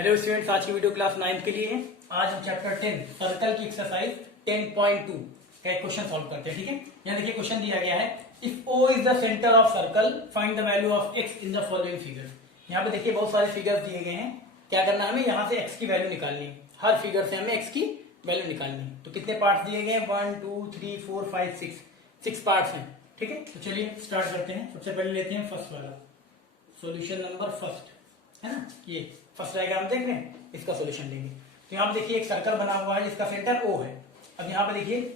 Hello students, आज की video class 9 के लिए है। आज हम चैप्टर 10 सर्कल की एक्सरसाइज 10.2 का एक क्वेश्चन सॉल्व करते हैं। ठीक है, यहाँ देखिए क्वेश्चन दिया गया है, if O is the centre of circle find the value of x in the following figure. यहाँ पे देखिए बहुत सारे फिगर्स दिए गए हैं। क्या करना है हमें, यहाँ से x की वैल्यू निकालनी है। हर फिगर से हमें x की वैल्यू निकालनी है। तो कितने पार्ट्स दिए गए हैं, 1 2 3 4 5 6 पार्ट्स हैं। ठीक है, तो चलिए स्टार्ट करते हैं। सबसे पहले लेते हैं फर्स्ट वाला, सॉल्यूशन नंबर फर्स्ट है ना। ये फर्स्ट डायग्राम देख रहे हैं, इसका सॉल्यूशन लेंगे। तो यहाँ पे देखिए एक सर्कल बना हुआ है जिसका सेंटर O है। अब यहाँ पे देखिए,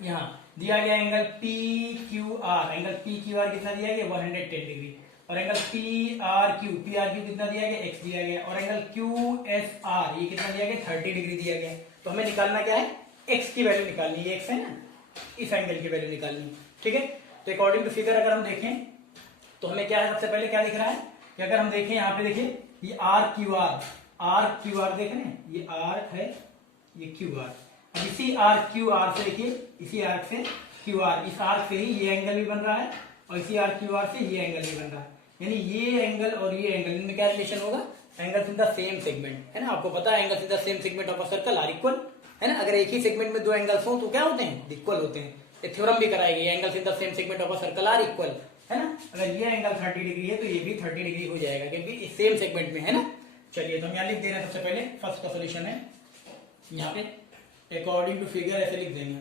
यहाँ दिया गया एंगल PQR। एंगल PQR कितना दिया गया, 110 डिग्री। और एंगल PRQ कितना दिया गया, x दिया गया। और एंगल QSR ये कितना दिया गया, 30 डिग्री दिया गया। तो हमें निकालना क्या है, x की वैल्यू निकालनी है। x है ना, इस एंगल की वैल्यू निकालनी है। ठीक है, तो अकॉर्डिंग टू फिगर अगर हम देखें तो हमें क्या है, सबसे पहले क्या दिख रहा है कि अगर हम देखें यहाँ पे देखिए ये RQR देख रहे हैं, ये आर्क है, ये QR। अब इसी RQR से देखिए, इसी आर्क से QR, इस आर्क से ही ये एंगल भी बन रहा है और इसी RQR से ये एंगल भी बन रहा है। यानी ये एंगल और ये एंगल, इनमें क्या रिलेशन होगा, angles in the same segment है ना। आपको पता है angles in the same segment of a circle are equal है ना। अगर एक ही सेगमेंट में दो एंगल्स हो तो क्या होते हैं, इक्वल होते हैं। ये थ्योरम भी कराएगी, angles in the same segment of a circle are equal है ना। अगर ये एंगल 30 डिग्री है तो ये भी 30 डिग्री हो जाएगा, क्योंकि सेम सेगमेंट में है ना। चलिए तो हम यहाँ लिख दे रहे हैं, सबसे पहले फर्स्ट का सोल्यूशन है यहाँ पे अकॉर्डिंग टू फिगर ऐसे लिख देंगे।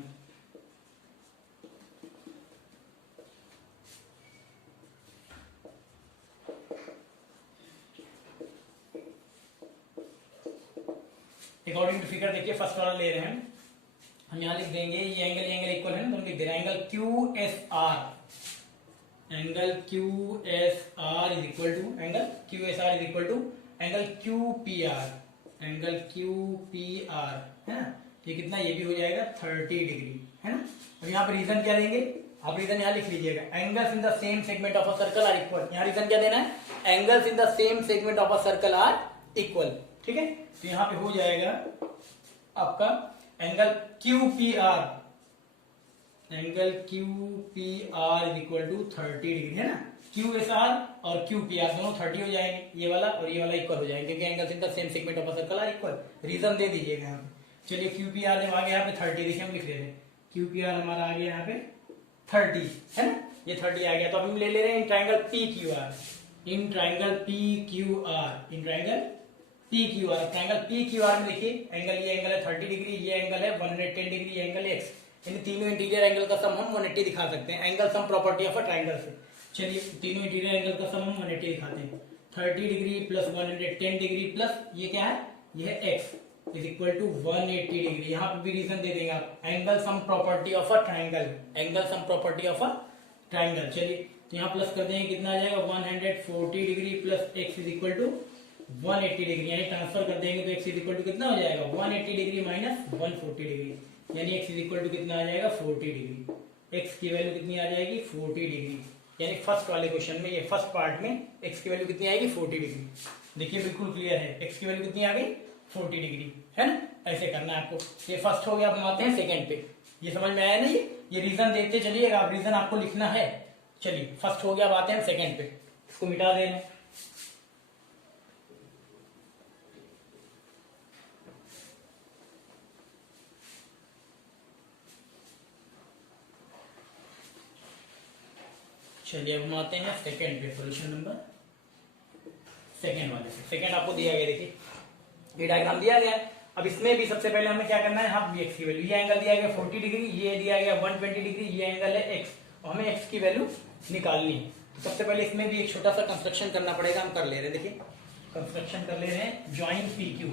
अकॉर्डिंग टू फिगर देखिए फर्स्ट वाला ले रहे हैं हम, यहाँ लिख देंगे ये एंगल इक्वल है ना, तो हम लिख दे रहे हैं angle QSR। Angle QSR is equal to angle QPR। Angle QPR है ना, ये कितना, ये भी हो जाएगा 30 डिग्री है ना। अब यहाँ पे रीजन क्या देंगे, आप रीजन यहाँ लिख लीजिएगा, angles in the same segment of a circle are equal. यहाँ रीजन क्या देना है, angles in the same segment of a circle are equal. ठीक है, तो यहाँ पे हो जाएगा आपका angle QPR is equal to 30 degree है ना। QSR और QPR दोनों 30 हो जाएंगे, ये वाला और ये वाला इक्वल हो जाएंगे, क्योंकि angles in the same segment of a circle are equal. Reason दे दीजिएगा यहाँ पे। चलिए QPR जब आ गया यहाँ पे 30, देखिए हम लिख रहे हैं QPR हमारा आ गया यहाँ पे 30 है ना, ये 30 आ गया। तो अब हम ले ले रहे हैं in triangle PQR। Triangle PQR में देखिए एंगल, ये एंगल है 30 डिग्री, ये एंगल है 110 डिग्री, ये एंगल है x। इन तीनों इंटीरियर एंगल का सम हम 180 दिखा सकते हैं, angle sum property of a triangle से। चलिए तीनों इंटीरियर एंगल का सम हम 180 दिखाते हैं। 30 डिग्री प्लस 110 डिग्री प्लस ये क्या है, ये है x is equal to 180 degree. यहाँ पे भी रीजन दे देंगे आप, angle sum property of a triangle. चलिए तो यहाँ प्लस कर देंगे, कितना आ जाएगा 140 degree plus x is equal to 180 degree, यानी ट्रांसफर कर देंगे तो x इज इक्वल टू कितना हो जाएगा, 180 डिग्री माइनस 140 डिग्री, यानी x इज इक्वल टू कितना आ जाएगा 40 डिग्री। x की वैल्यू कितनी आ जाएगी, 40 डिग्री। यानी फर्स्ट वाले क्वेश्चन में, ये फर्स्ट पार्ट में x की वैल्यू कितनी आएगी, 40 डिग्री। देखिए बिल्कुल क्लियर है, x की वैल्यू कितनी आ गई, 40 डिग्री है ना। ऐसे करना है आपको। ये फर्स्ट हो गया, अब हम आते हैं सेकेंड पे। ये समझ में आया ना, ये रीजन देखते चलिएगा आप, रीजन आपको लिखना है। चलिए फर्स्ट हो गया, अब आते हैं सेकेंड पे। इसको मिटा दे रहे हैं। चलिए अब हम आते हैं सेकेंड पे, सॉल्यूशन नंबर सेकेंड वाले से। सेकेंड आपको दिया गया, देखिए ये डायग्राम दिया गया है। अब इसमें भी सबसे पहले हमें क्या करना है, हाफ x की वैल्यू, ये एंगल दिया गया 40 डिग्री, ये दिया गया 120 डिग्री, ये एंगल है x, और हमें x की वैल्यू निकालनी है। तो सबसे पहले इसमें भी एक छोटा सा कंस्ट्रक्शन करना पड़ेगा, हम कर ले रहे हैं। देखिए कंस्ट्रक्शन कर ले रहे हैं, ज्वाइन PQ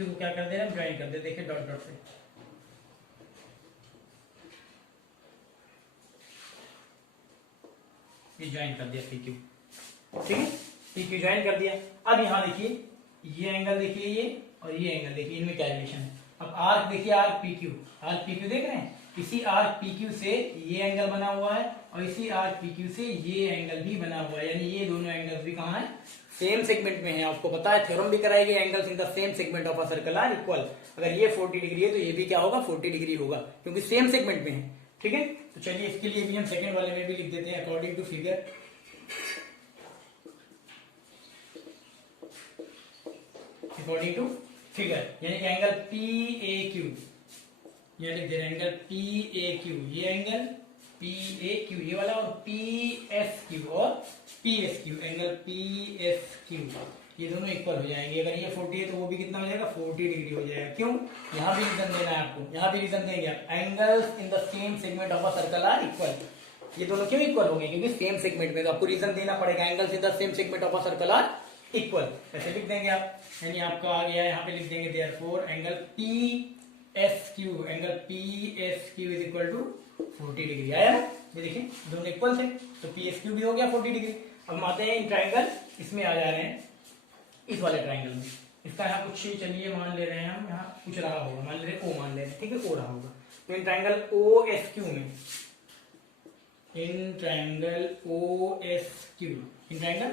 को क्या कर दे रहे हैं, ज्वाइन कर दे। देखिए डॉट डॉट से ये ज्वाइन कर दिया PQ। ठीक है, PQ ज्वाइन कर दिया। अब यहाँ देखिए ये एंगल देखिए, ये और ये एंगल देखिए, इनमें क्या रिलेशन है। अब आर्क देखिए, आर्क PQ देख रहे हैं, इसी आर्क PQ से ये एंगल बना हुआ है और इसी आर्क PQ से ये एंगल भी बना हुआ है, यानी ये दोनों एंगल्स भी कहाँ है, सेम सेगमेंट में है। आपको पता है थ्योरम भी कराएगी, angles in the same segment of a circle are equal. अगर ये 40 डिग्री है तो ये भी क्या होगा, 40 डिग्री होगा, क्योंकि सेम सेगमेंट में है। ठीक है, तो चलिए इसके लिए भी हम सेकेंड वाले में भी लिख देते हैं according to figure. According to figure, यानी कि एंगल पी ए क्यू, ये लिख दे रहे हैं एंगल पी ए क्यू, ये एंगल पी ए क्यू ये वाला, और पी एस क्यू और P S Q, angle P S Q, ये दोनों इक्वल हो जाएंगे। अगर ये 40 है तो वो भी कितना हो जाएगा, 40 डिग्री हो जाएगा। क्यों, यहाँ भी रीजन देना है आपको, यहाँ भी रीजन देंगे आप, angles in the same segment of a circle are equal. ये दोनों क्यों इक्वल होंगे, क्योंकि सेम सेगमेंट में, तो आपको रीजन देना पड़ेगा, angles in the same segment of a circle are equal, ऐसे लिख देंगे आप। यानी आपका आ गया, यहाँ पे लिख देंगे therefore angle P S Q, angle P S Q is equal to 40 degree. आया ना, ये देखिए दोनों इक्वल थे, तो पी एस क्यू भी हो गया 40 डिग्री। अब हम आते हैं इन ट्राइंगल, इसमें आ जा रहे हैं इस वाले ट्राइंगल में। इसका यहाँ कुछ चलिए मान ले रहे हैं हम, यहाँ कुछ रहा होगा, मान ले रहे ओ, मान ले रहे हैं, ठीक है, ओ रहा होगा। तो in triangle O S Q में, in triangle O S Q, in triangle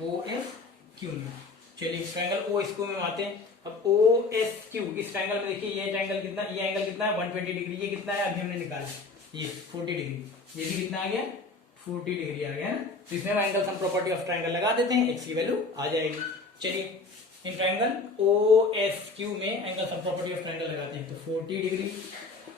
O S Q में, चलिए ट्राइंगल ओ एस क्यू में आते हैं। अब ओ एस क्यू, इस ट्राइंगल में देखिए ये ट्राइंगल कितना, ये एंगल कितना है 120 डिग्री, ये कितना है अभी हमने निकाला ये 40 डिग्री, ये भी कितना आ गया 40 डिग्री आ गया ना। तो इसमें हम angle sum property of triangle लगा देते हैं, एक्स की वैल्यू आ जाएगी। चलिए in triangle O S Q में angle sum property of triangle लगाते हैं, तो 40 degree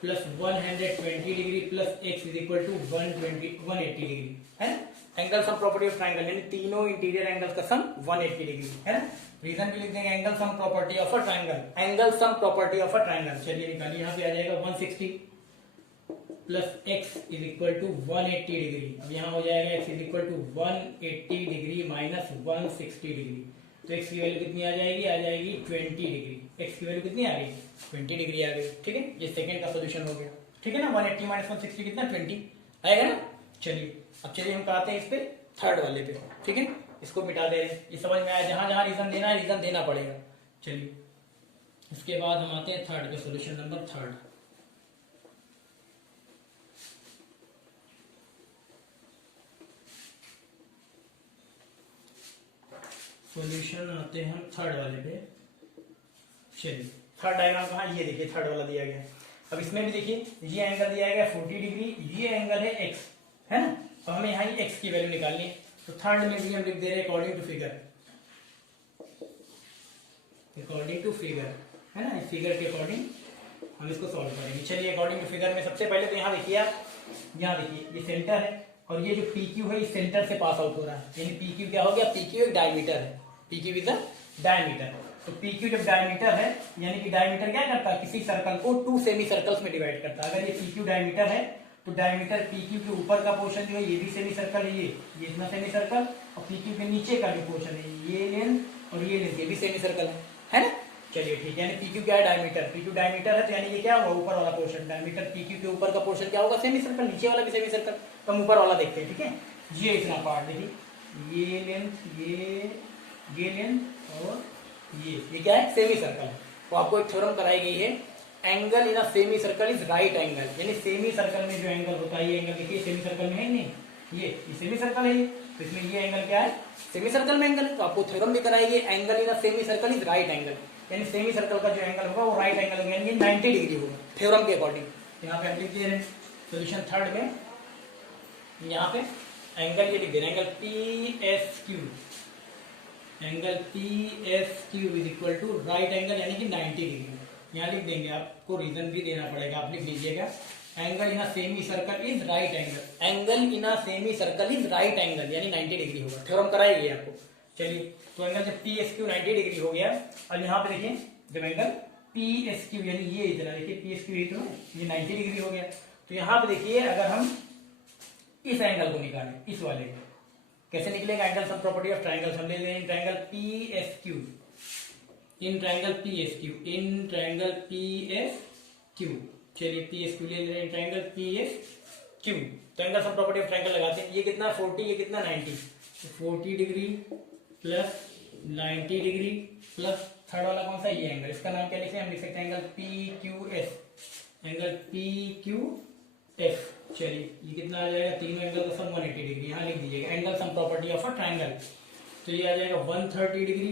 plus 120 degree plus x is equal to 180 degree, है ना। Angle sum property of triangle यानी तीनों इंटीरियर एंगल्स का सम 180 डिग्री, है ना। रीजन भी लिख देंगे angle sum property of a triangle, angle sum property of a triangle. चलिए निकालिए, यहाँ पे आ जाएगा 160 plus x is equal to 180 degree. अब यहाँ हो जाएगा x is equal to 180 degree minus 160 degree, तो एक्स की वैल्यू कितनी आ जाएगी, आ जाएगी 20 डिग्री। एक्स की वैल्यू कितनी आ गई, 20 डिग्री आ गई, ठीक है। ये सेकंड का सोल्यूशन हो गया, ठीक है ना। 180 माइनस 160 कितना, 20 आएगा ना। चलिए अब चलिए हम कराते हैं इस पे थर्ड वाले पे, ठीक है। इसको मिटा दे रहे हैं, ये समझ में आया, जहां जहां रीजन देना है रीजन देना पड़ेगा। चलिए इसके बाद हम आते हैं थर्ड का सोल्यूशन नंबर थर्ड। सॉल्यूशन आते हैं हम थर्ड वाले पे। चलिए थर्ड डायग्राम कहाँ, ये देखिए थर्ड वाला दिया गया। अब इसमें भी देखिए ये एंगल दिया गया 40 डिग्री, ये एंगल है एक्स, है ना। तो हमें यहाँ ही एक्स की वैल्यू निकालनी है, तो थर्ड में भी हम लिख दे रहे हैं according to figure, according to figure, है ना। इस फिगर के अकॉर्डिंग हम इसको सॉल्व करेंगे। चलिए अकॉर्डिंग टू फिगर में सबसे पहले तो यहाँ देखिए आप, यहाँ देखिए ये सेंटर है और ये जो पी क्यू है इस सेंटर से पास आउट हो रहा है, यानी पी क्यू क्या हो गया, पी क्यू एक डायमीटर है, P Q is a diameter. तो पी क्यू जब डायमीटर है, यानी कि डायमीटर क्या करता है, किसी सर्कल को 2 सेमी सर्कल्स में डिवाइड करता है। अगर ये पी क्यू डायमीटर है तो डायमीटर पी क्यू के ऊपर का पोर्शन जो है ये भी सेमी सर्कल है, ये इतना सेमी सर्कल, और पी क्यू के नीचे का जो पोर्शन है ये लेंथ और ये लेंथ, ये भी सेमी सर्कल है ना। चलिए ठीक है, यानी पी क्यू क्या है, डायमीटर, पी क्यू डायमीटर है, तो यानी ये क्या होगा, ऊपर वाला पोर्शन, डायमीटर पी क्यू के ऊपर का पोर्शन क्या होगा, सेमी सर्कल, नीचे वाला भी सेमी सर्कल। तो हम ऊपर वाला देखते हैं, ठीक है। ये इतना पार्ट देखिए, ये लेंथ, ये लेंथ और ये क्या है, सेमी सर्कल है। तो आपको एक थ्योरम कराई गई है, angle in a semi circle is right angle, यानी सेमी सर्कल में जो एंगल होता है, ये एंगल देखिए सेमी सर्कल में है नहीं, ये सेमी सर्कल है, तो इसमें ये एंगल क्या है, सेमी सर्कल में एंगल है। तो आपको थ्योरम भी कराएगी, angle in a semi circle is right angle, यानी सेमी सर्कल का जो एंगल होगा वो राइट एंगल होगा, यानी 90 डिग्री होगा थ्योरम के अकॉर्डिंग। यहाँ पे आप लिख दिए सोल्यूशन थर्ड में, यहाँ पे एंगल ये लिख दे रहे हैं, angle P S Q, angle P S Q is equal to right angle यानी कि 90 डिग्री। यहाँ लिख देंगे, आपको रीजन भी देना पड़ेगा, आप लिख लीजिएगा angle in a semi circle is right angle, angle in a semi circle is right angle यानी 90 डिग्री होगा, थ्योरम कराएगी आपको। चलिए तो एंगल जब पी एस क्यू 90 डिग्री हो गया, और यहाँ पे देखिए जब एंगल पी एस क्यू यानी ये इतना देखिए पी एस क्यू ये 90 डिग्री हो गया, तो यहाँ पे देखिए अगर हम इस एंगल को निकालें, इस वाले को कैसे निकलेगा, angle sum property of triangle हम ले लें, triangle P S Q, in triangle P S Q, in triangle P S Q. चलिए पी एस क्यू ले ले रहे हैं, ट्राइंगल पी एस क्यू। तो angle sum property of triangle लगाते हैं, ये कितना 40, ये कितना 90, तो 40 degree plus 90 degree plus third वाला कौन सा, ये एंगल, इसका नाम क्या लिखते हैं, हम लिख सकते हैं angle P Q S, angle P Q F. चलिए ये कितना आ जाएगा, तीनों एंगल का सम 180 डिग्री, यहाँ लिख दीजिएगा angle sum property of a triangle. तो ये आ जाएगा 130 degree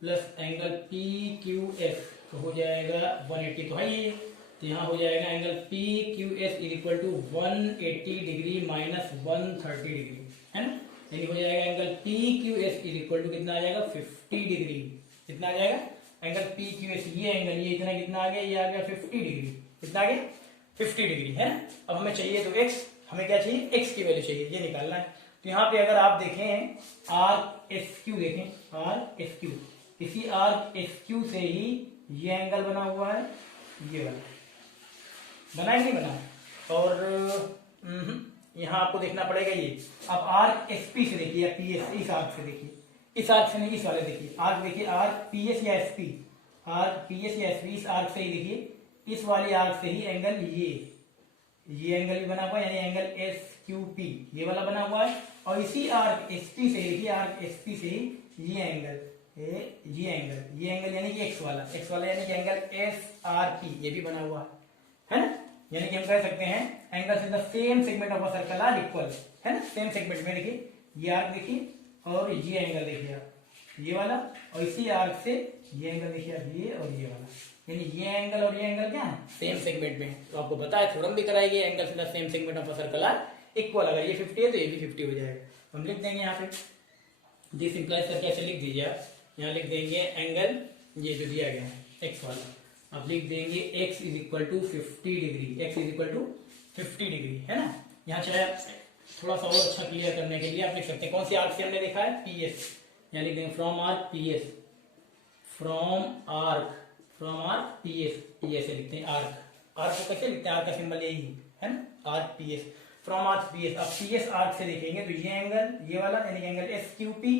plus angle P Q F, तो हो जाएगा 180, तो है ये, तो यहाँ हो जाएगा angle P Q S is equal to 180 degree minus 130 degree, है ना। यानी हो जाएगा angle P Q S is equal to कितना आ जाएगा 50 डिग्री, कितना आ जाएगा, एंगल पी क्यू एस, ये एंगल ये इतना कितना आ गया, ये आ गया 50 डिग्री, कितना आ गया 50 डिग्री है ना। अब हमें चाहिए तो एक्स, हमें क्या चाहिए, एक्स की वैल्यू चाहिए, ये निकालना है। तो यहाँ पे अगर आप देखें आर्क एस क्यू, देखें आर्क एस क्यू, इसी आर्क एस क्यू से ही ये एंगल बना हुआ है, ये वाला बना है नहीं बना। और यहाँ आपको देखना पड़ेगा ये। अब आर्क एस पी से देखिए, या पी एस, इस आर्क से देखिए, इस आर्क से नहीं, इस वाले देखिए आर्क, देखिए आर्क पी एस या S P, arc P S या एस पी, इस आर्क से ही देखिए, इस वाली आर्क से ही एंगल ये एंगल भी बना हुआ है, यानी एंगल एस क्यू पी ये वाला बना हुआ है। और इसी आर्क एस पी से देखिए, आर्क एस पी से ही ये एंगल यानी कि एक्स वाला यानी कि एंगल एस आर पी ये भी बना हुआ है ना। यानी कि हम कह सकते हैं angles in the same segment of a circle are equal, है ना। सेम सेगमेंट में देखिए, ये आर्क देखिए और ये एंगल देखिए आप, ये वाला, और इसी आर्क से ये एंगल देखिए आप, ये और ये वाला, यानी ये एंगल और ये एंगल क्या है, सेम सेगमेंट में। तो आपको पता है थ्योरम भी कराएगी, angles in the same segment of a circle are equal. अगर ये 50 है तो ये भी 50 हो जाएगा। हम लिख देंगे यहाँ पे, दिस इंप्लाइज करके ऐसे लिख दीजिए आप, यहाँ लिख देंगे एंगल ये जो दिया गया है एक्स वाला, आप लिख देंगे x is equal to 50 degree, x is equal to 50 degree, है ना। यहाँ चाहे थोड़ा सा और अच्छा क्लियर करने के लिए आप लिख सकते हैं, कौन सी आर्क से हमने देखा है, पी एस, यहाँ लिख देंगे from arc P S, from arc P S से लिखते हैं आर्क को कैसे लिखते हैं, आर्क का सिंबल यही है ना, arc P S, from arc P S. अब पी एस आर्क से देखेंगे तो ये एंगल ये वाला यानी कि एंगल एस क्यू पी,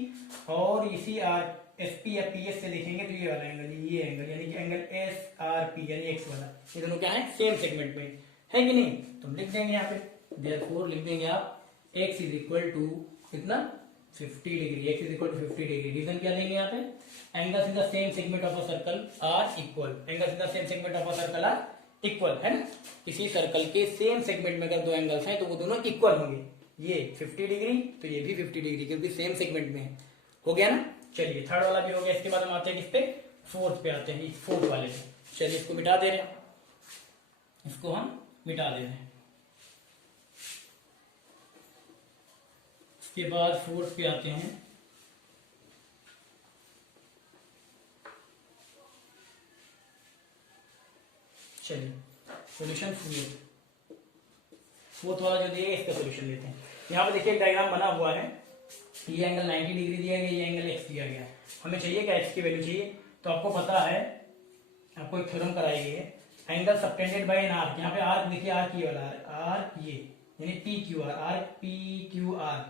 और इसी आर्क एस पी या पी एस से देखेंगे तो ये वाला एंगल, ये एंगल यानी कि एंगल एस आर पी यानी एक्स वाला, ये दोनों क्या है, सेम सेगमेंट में है कि नहीं। तो हम लिख देंगे यहाँ पे, देयरफॉर लिख देंगे आप x इज इक्वल टू कितना 50 degree, x is equal to 50 degree. Reason क्या लेंगे यहाँ पे, angles in the same segment of a circle are equal, angles in the same segment of a circle are equal, है ना। किसी circle के same segment में अगर दो एंगल्स हैं तो वो दोनों इक्वल होंगे, ये 50 डिग्री तो ये भी 50 डिग्री, क्योंकि सेम सेगमेंट में है। हो गया ना। चलिए थर्ड वाला भी हो गया, इसके बाद हम आते हैं किस पे, फोर्थ पे आते हैं, फोर्थ वाले पे। चलिए इसको मिटा दे रहे हैं, इसको हम मिटा दे रहे हैं। इसके बाद फोर्थ पे आते हैं, चलिए सॉल्यूशन फोर्थ वाला जो दिया इसका सॉल्यूशन लेते हैं। यहाँ पे देखिए डायग्राम बना हुआ है, ये एंगल 90 डिग्री दिया गया, ये एंगल एक्स दिया गया। हमें चाहिए क्या, एक्स की वैल्यू चाहिए। तो आपको पता है, आपको एक थ्योरम कराई गई है, angle subtended bye an arc. यहाँ पे आर्क देखिए, आर्क ये वाला आर्क ये यानी P Q R, arc P Q R.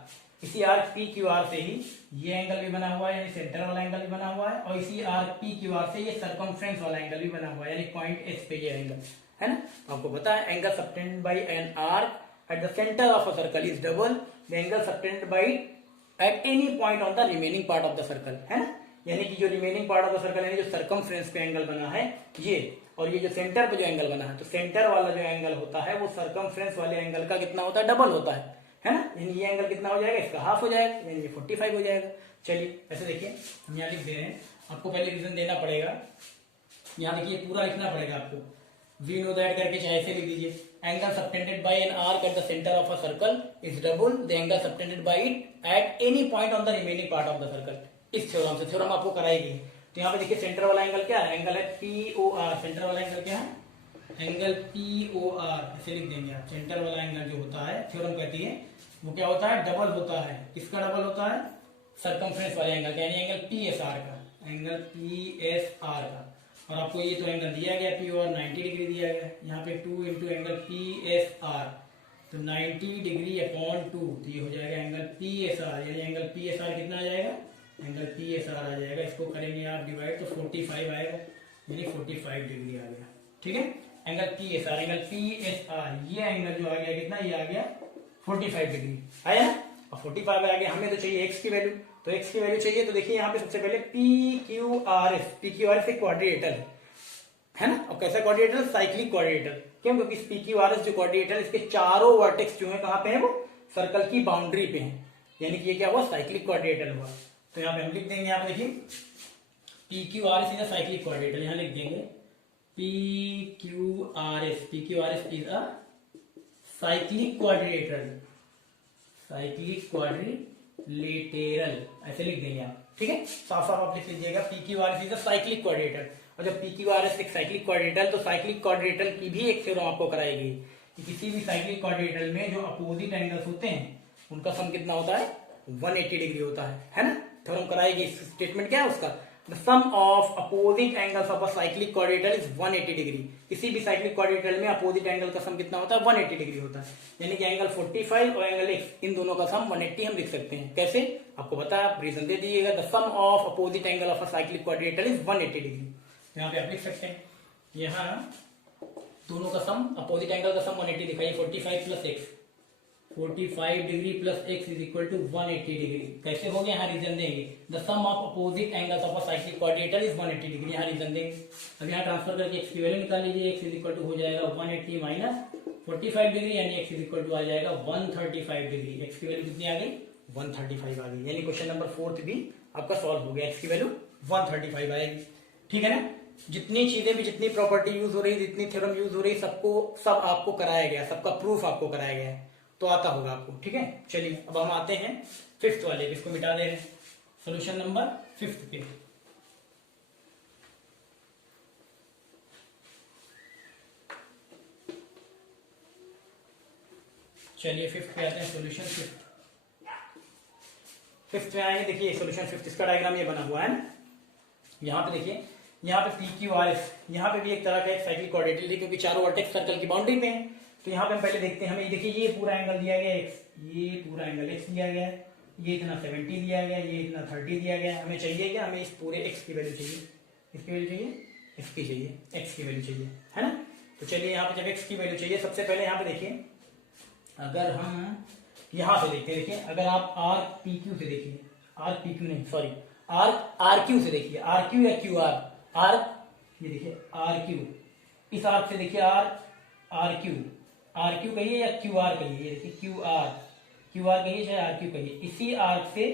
इसी आर्क पी क्यू आर से ही ये एंगल भी बना हुआ है, यानी सेंटर वाला एंगल भी बना हुआ है, और इसी आर्क पी क्यू आर से ये सर्कमफ्रेंस वाला एंगल भी बना हुआ है, यानी पॉइंट एस पे ये एंगल, है ना। तो आपको पता है angle subtended bye an arc at the centre of a circle is double the angle subtended by at any point on the remaining part of the circle, है ना। यानी कि जो remaining part of the circle यानी जो circumference पे angle बना है ये, और ये जो सेंटर पे जो एंगल बना है, तो सेंटर वाला जो एंगल होता है वो सर्कमफ्रेंस वाले एंगल का कितना होता है, डबल होता है ना। यानी ये एंगल कितना हो जाएगा, इसका हाफ हो जाएगा, यानी ये 45 हो जाएगा। चलिए ऐसे देखिए, हम यहाँ लिख दे रहे हैं, आपको पहले रीजन देना पड़ेगा। यहाँ देखिए पूरा लिखना पड़ेगा आपको, वी नो दैट करके चाहे ऐसे लिख दीजिए, angle subtended bye an arc at the centre of a circle is double the angle subtended bye it at any point on the remaining part of the circle. इस theorem से, theorem आपको कराएगी। तो यहाँ पे देखिए सेंटर वाला angle क्या है, एंगल है पी ओ आर। सेंटर वाला एंगल क्या है, एंगल पी ओ आर, ऐसे लिख देंगे आप। सेंटर वाला एंगल जो होता है, थ्योरम कहती है वो क्या होता है, डबल होता है। किसका डबल होता है, सर्कमफ्रेंस वाले एंगल का, यानी एंगल पी एस आर का, एंगल पी एस आर का। और आपको ये तो एंगल दिया गया पी और 90 डिग्री दिया गया, यहाँ पे 2 into angle P S R, तो 90 डिग्री अपॉन 2, तो ये हो जाएगा एंगल पी एस आर, यानी एंगल पी एस आर कितना आ जाएगा, एंगल पी एस आर आ जाएगा। इसको करेंगे आप डिवाइड तो 45 आएगा, यानी 45 डिग्री आ गया। ठीक है, angle P S R, angle P S R, ये एंगल जो आ गया कितना, ये आ गया 45 डिग्री आया ना। और 45 आ गया, हमें तो चाहिए एक्स की वैल्यू, तो एक्स की वैल्यू चाहिए तो देखिए यहाँ पे सबसे पहले P Q R S, P Q R S एक क्वाड्रिलेटरल है ना। और कैसा क्वाड्रिलेटरल, साइक्लिक क्वाड्रिलेटरल। क्यों, क्योंकि पी क्यू आर एस जो क्वाड्रिलेटरल, इसके चारों वर्टेक्स जो है कहाँ पे है, वो सर्कल की बाउंड्री पे है, यानी कि ये क्या हुआ, साइक्लिक क्वाड्रिलेटरल हुआ। तो यहाँ पे हम लिख देंगे, यहाँ पे देखिए P Q R S is a cyclic quadrilateral, यहाँ लिख देंगे P Q R S, P Q R S is a cyclic quadrilateral, cyclic quadrilateral ऐसे लिख देंगे आप। ठीक है, साफ साफ आप लिख लीजिएगा P Q R S is a cyclic क्वाड्रेटर। और जब पी क्यू आर एस एक साइक्लिक क्वाड्रेटर, तो साइक्लिक क्वाड्रेटर की भी एक थ्योरम आपको कराएगी कि किसी भी साइक्लिक क्वाड्रेटर में जो अपोजिट एंगल्स होते हैं उनका सम कितना होता है, 180 डिग्री होता है ना। थ्योरम कराएगी। स्टेटमेंट क्या है उसका, the sum of opposite angles of a cyclic quadrilateral is 180 degree. किसी भी साइक्लिक क्वाड्रेटर में अपोजिट एंगल का सम कितना होता है, 180 डिग्री होता है। यानी कि एंगल 45 और एंगल x, इन दोनों का सम 180 हम लिख सकते हैं। कैसे, आपको पता है, आप रीजन दे दीजिएगा। The sum of opposite angle of a cyclic quadrilateral is 180 degree. यहाँ पे आप लिख सकते हैं, यहाँ दोनों का सम, अपोजिट एंगल का सम 180 दिखाइए, 45 plus x, 45 degree plus x is equal to 180 degree. कैसे हो गया, यहाँ रीजन देंगे। The sum of opposite angles of a cyclic quadrilateral is 180 degree, यहाँ रीजन देंगे। अब यहाँ ट्रांसफर करके x की वैल्यू निकाल लीजिए। x इज इक्वल टू हो जाएगा 180 माइनस 45 डिग्री, यानी x इज इक्वल टू आ जाएगा 135 डिग्री। x की वैल्यू कितनी आ गई, 135 आ गई। यानी क्वेश्चन नंबर 4 भी आपका सॉल्व हो गया, x की वैल्यू 135 आएगी। ठीक है ना। जितनी चीजें भी, जितनी प्रॉपर्टी यूज हो रही, जितनी थ्योरम यूज हो रही, सब आपको कराया गया, सबका प्रूफ आपको कराया गया है, तो आता होगा आपको। ठीक है, चलिए अब हम आते हैं 5th वाले, इसको मिटा दे रहे हैं, सोल्यूशन नंबर 5th पे। चलिए 5th पे आते हैं, सोल्यूशन 5th में आएंगे। देखिए सोल्यूशन 5th, इसका डायग्राम ये बना हुआ है ना। यहाँ पे देखिए, यहाँ पे पी क्यू आर एस, यहाँ पे भी एक तरह का एक साइक्लिक क्वाड्रेटर है, क्योंकि चारों वर्टेक्स सर्कल की बाउंड्री पे हैं। तो यहाँ पे हम पहले देखते हैं, हमें देखिए ये पूरा एंगल दिया गया है x, ये पूरा एंगल x दिया गया है, ये इतना 70 दिया गया, ये इतना 30 दिया गया है। हमें चाहिए क्या, हमें इस पूरे x की वैल्यू चाहिए, इसकी वैल्यू चाहिए, इसकी चाहिए, x की वैल्यू चाहिए, है ना। तो चलिए यहाँ पे जब x की वैल्यू चाहिए, सबसे पहले यहाँ पे देखिए, अगर हम यहाँ से देखते हैं, देखिए अगर आप आर पी क्यू से देखिए, आर पी क्यू नहीं, सॉरी, आर क्यू से देखिए, आर क्यू या क्यू आर, आर, ये देखिए आर क्यू, इस आर्क से देखिए आर क्यू कहिए या क्यू आर कहिए, ये देखिए क्यू आर कहिए चाहे आर क्यू कहिए। इसी आर्क से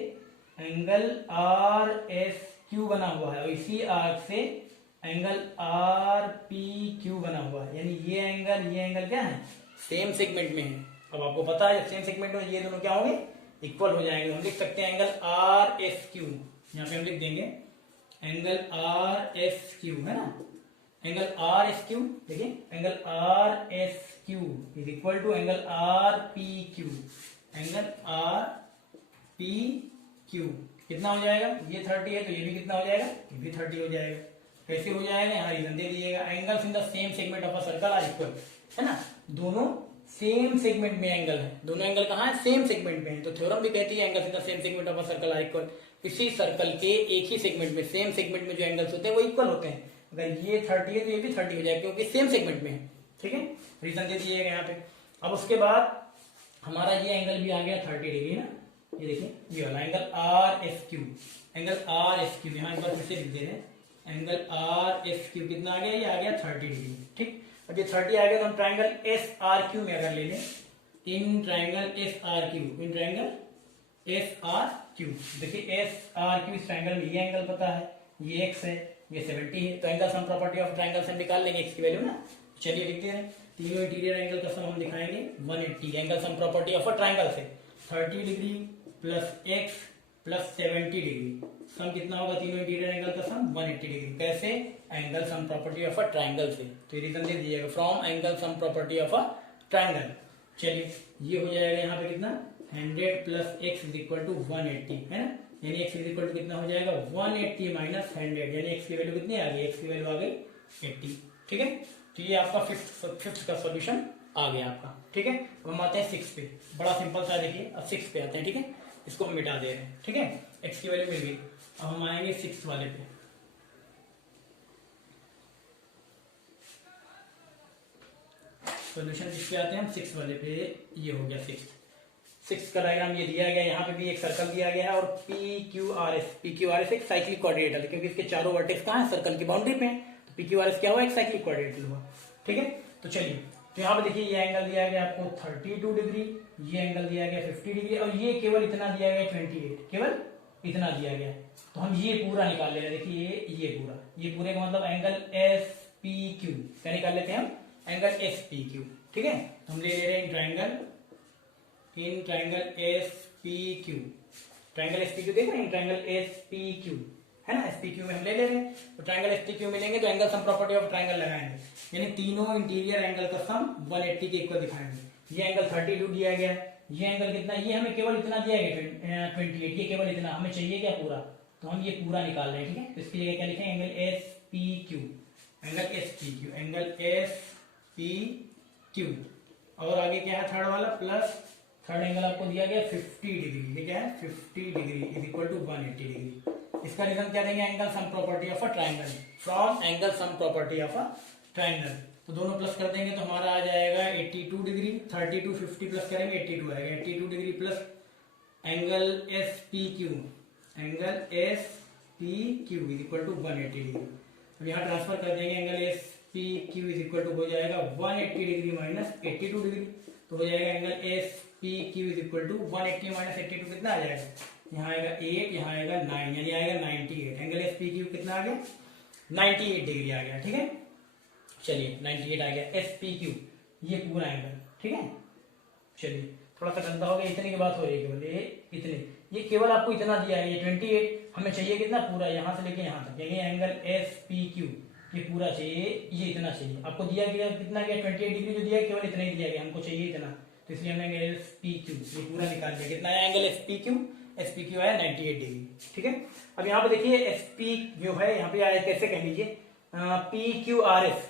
एंगल आर एस क्यू बना हुआ है, और इसी आर्क से एंगल आर पी क्यू बना हुआ है। यानी ये एंगल क्या है, सेम सेगमेंट में है। अब आपको पता है सेम सेगमेंट में ये दोनों क्या होंगे, इक्वल हो जाएंगे। हम लिख सकते हैं एंगल आर एस क्यू, यहाँ पे हम लिख देंगे एंगल आर एस क्यू, है ना, एंगल आर एस क्यू। देखिए angle R S Q is equal to angle R P Q, angle R P Q कितना हो जाएगा, ये 30 है तो ये भी कितना हो जाएगा, ये भी 30 हो जाएगा। कैसे हो जाएगा, यहाँ रीजन दे दीजिएगा, angles in the same segment of a circle are equal, है ना, दोनों सेम सेगमेंट में एंगल है, दोनों एंगल कहाँ है, सेम सेगमेंट में है। तो थ्योरम भी कहती है angles in the same segment of a circle are equal. किसी सर्कल के एक ही सेगमेंट में, सेम सेगमेंट में जो एंगल्स होते हैं वो इक्वल होते हैं। अगर ये 30 है तो ये भी 30 हो जाएगा, क्योंकि सेम सेगमेंट में है। ठीक है, रीजन दे दीजिएगा यहाँ पे। अब उसके बाद हमारा ये एंगल भी आ गया 30 डिग्री ना, ये देखिए ये वाला angle R S Q, angle R S Q, यहाँ एक बार फिर से लिख दे रहे हैं, एंगल आर एस क्यू कितना आ गया, ये आ गया 30 डिग्री। ठीक, अब ये 30 आ गया तो हम ट्राइंगल एस आर क्यू में अगर ले लें, इन triangle S R Q, in triangle S R Q, देखिए एस आर क्यू, इस ट्राइंगल में ये एंगल पता है, ये एक्स है, ये 70 है, तो angle sum property of triangle से निकाल लेंगे एक्स की वैल्यू ना। चलिए लिखते हैं, तीनों इंटीरियर एंगल का सम हम दिखाएंगे 180, angle sum property of a triangle से 30 degree plus x plus 70 degree, sum कितना होगा, तीनों इंटीरियर एंगल का सम 180 डिग्री। कैसे, angle sum property of a triangle से। तो ये रीजन दे दीजिएगा, from angle sum property of a triangle. चलिए ये हो जाएगा यहाँ पे कितना, 100 plus x is equal to 180, है ना, यानी x इज इक्वल टू कितना हो जाएगा 180 माइनस 100, यानी x की वैल्यू कितनी आ गई, x की वैल्यू आ गई 80। ठीक है, तो ये आपका फिफ्थ का सॉल्यूशन आ गया आपका। ठीक है, अब हम आते हैं 6 पे, बड़ा सिंपल सा, देखिए अब 6 पे आते हैं। ठीक है, इसको हम मिटा दे रहे हैं। ठीक है, x की वैल्यू मिल गई। अब हम आएंगे 6 वाले पे। सॉल्यूशन जिस पे आते हैं हम 6 वाले पे, ये हो गया 6 का डायग्राम ये दिया गया, यहाँ पे भी एक सर्कल दिया गया है, और पी क्यू आर एस एक साइक्लिक क्वाड्रेटर है, क्योंकि इसके चारों वर्टेक्स कहाँ है, सर्कल की बाउंड्री पे है, तो पी क्यू आर एस क्या हुआ, एक साइक्लिक क्वाड्रेटर हुआ। ठीक है, तो चलिए, तो यहाँ पे देखिए ये एंगल दिया गया आपको 32 डिग्री, ये एंगल दिया गया 50 डिग्री, और ये केवल इतना दिया गया 28, केवल इतना दिया गया। तो हम ये पूरा निकाल ले रहे हैं, देखिए ये पूरे का मतलब एंगल एस पी क्यू, क्या निकाल लेते हैं हम, एंगल एस पी क्यू। ठीक है, तो हम ले रहे हैं in triangle S P Q. Triangle SPQ देख रहे हैं, ट्रायंगल एसपीक्यू है ना, एसपीक्यू में हम ले रहे हैं, तो ट्रायंगल एसपीक्यू मिलेंगे तो angle sum property of triangle लगाएंगे, यानी तीनों इंटीरियर एंगल का सम 180 के इक्वल दिखाएंगे। ये एंगल 32 दिया गया, ये एंगल कितना, ये हमें केवल इतना दिया गया 28, ये केवल इतना, हमें चाहिए क्या पूरा, तो हम ये पूरा निकाल रहे हैं। ठीक है, तो इसकी जगह क्या लिखें, angle SPQ, angle SPQ, angle एसपीक्यू। और आगे क्या है थर्ड वाला, प्लस थर्ड एंगल आपको दिया गया 50 डिग्री, ये क्या है 50 degree is equal to 180 degree. इसका रीजन क्या देंगे, angle sum property of a triangle, from angle sum property of a triangle. तो दोनों प्लस कर देंगे तो हमारा आ जाएगा 82 डिग्री, 32 50 प्लस करेंगे 82 आएगा, 82 degree plus angle SPQ, angle SPQ is equal to 180 degree. अब यहाँ ट्रांसफर कर देंगे, angle SPQ is equal to हो जाएगा 180 डिग्री माइनस 82 डिग्री, तो हो जाएगा angle SPQ is equal to 180 minus 82 कितना आ जाएगा, यहाँ आएगा 8, यहाँ आएगा 9, यानी आएगा 98। एंगल एसपीक्यू कितना आ गया, 98 डिग्री आ गया। ठीक है, चलिए 98 आ गया एसपीक्यू, ये पूरा एंगल। ठीक है, चलिए थोड़ा सा गंदा हो गया, इतने की बात हो रही है केवल, ये इतने, ये केवल आपको इतना दिया है, ये 28, हमें चाहिए कितना पूरा, यहाँ से लेके यहाँ तक, यानी एंगल एसपीक्यू ये पूरा चाहिए, ये इतना चाहिए। आपको दिया गया कितना गया, 28 डिग्री जो दिया केवल इतना ही दिया गया, हमको चाहिए इतना, तो इसलिए हमने एंगल एसपीक्यू ये पूरा निकाल दिया। कितना है एंगल एसपीक्यू, एसपीक्यू है 98 डिग्री। ठीक है, अब यहाँ पे देखिए एसपी जो है यहाँ पे आया, कैसे कह लीजिए PQRS,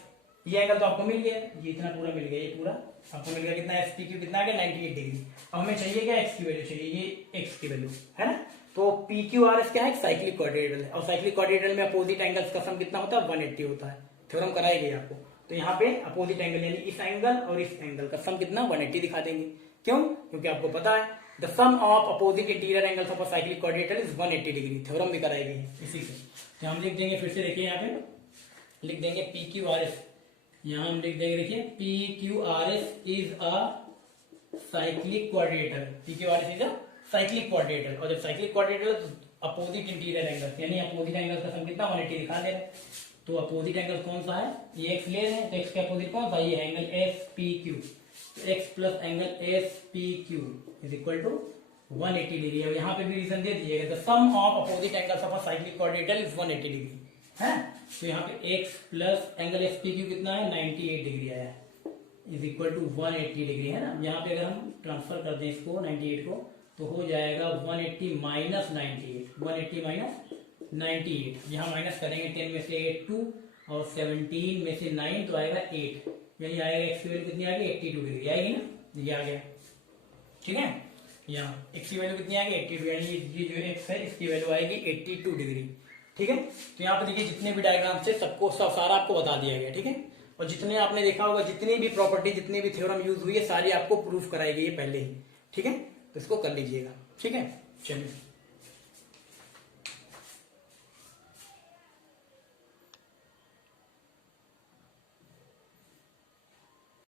ये एंगल तो आपको मिल गया, ये इतना पूरा मिल गया, ये पूरा आपको मिल गया, कितना एसपीक्यू कितना आ गया 98 डिग्री। अब हमें चाहिए क्या, एक्स की वैल्यू चाहिए, ये एक्स की वैल्यू है ना, तो PQRS क्या है, साइक्लिक क्वाड्रेटल है, और साइक्लिक क्वाड्रेटल में अपोजिट एंगल्स का सम कितना होता है 180 होता है, थ्योरम कराएंगे आपको। तो यहाँ पे अपोजिट एंगल यानी इस एंगल और इस एंगल का सम कितना 180 दिखा देंगे, क्यों, क्योंकि आपको पता है the sum of opposite interior angles of a cyclic quadrilateral is 180 degree, theorem भी कराएगी इसी से। तो हम लिख देंगे, फिर से देखिए यहाँ पे लिख देंगे PQRS, यहाँ हम लिख देंगे, देखिए PQRS is a cyclic quadrilateral, PQRS is a cyclic quadrilateral, और जब cyclic quadrilateral opposite interior angle यानी अपोजिट एंगल का सम कितना 180 दिखा दे रहा है। तो अपोजिट एंगल कौन सा है, ये एक्स ले रहे हैं, तो एक्स के अपोजिट कौन सा, ये एंगल एसपीक्यू, तो x plus angle SPQ is equal to 180 degree. और यहाँ पे भी रीजन दे दीजिएगा, the sum of opposite angles of a cyclic quadrilateral is 180 degree है, तो यहाँ पे x प्लस एंगल एसपीक्यू कितना है 98 डिग्री आया इज इक्वल टू 180 डिग्री है ना। यहाँ पे अगर हम ट्रांसफर कर दें इसको 98 को, तो हो जाएगा 180 माइनस 98, 180 माइनस 98, यहाँ माइनस करेंगे 10 में से 8 2 और 17 में से 9, तो आएगा 8, यानी आएगा एक्स की वैल्यू कितनी आ गई 82 डिग्री आएगी ना, ये आ गया। ठीक है, यहाँ एक्स की वैल्यू कितनी आ गई 82, यानी ये जो एक्स है इसकी वैल्यू आएगी 82 डिग्री। ठीक है, तो यहाँ पे देखिए जितने भी डायग्राम से सबको सब सारा आपको बता दिया गया। ठीक है, और जितने आपने देखा होगा, जितनी भी प्रॉपर्टी जितनी भी थ्योरम यूज हुई है सारी आपको प्रूफ कराई गई है पहले ही। ठीक है, तो इसको कर लीजिएगा। ठीक है, चलिए।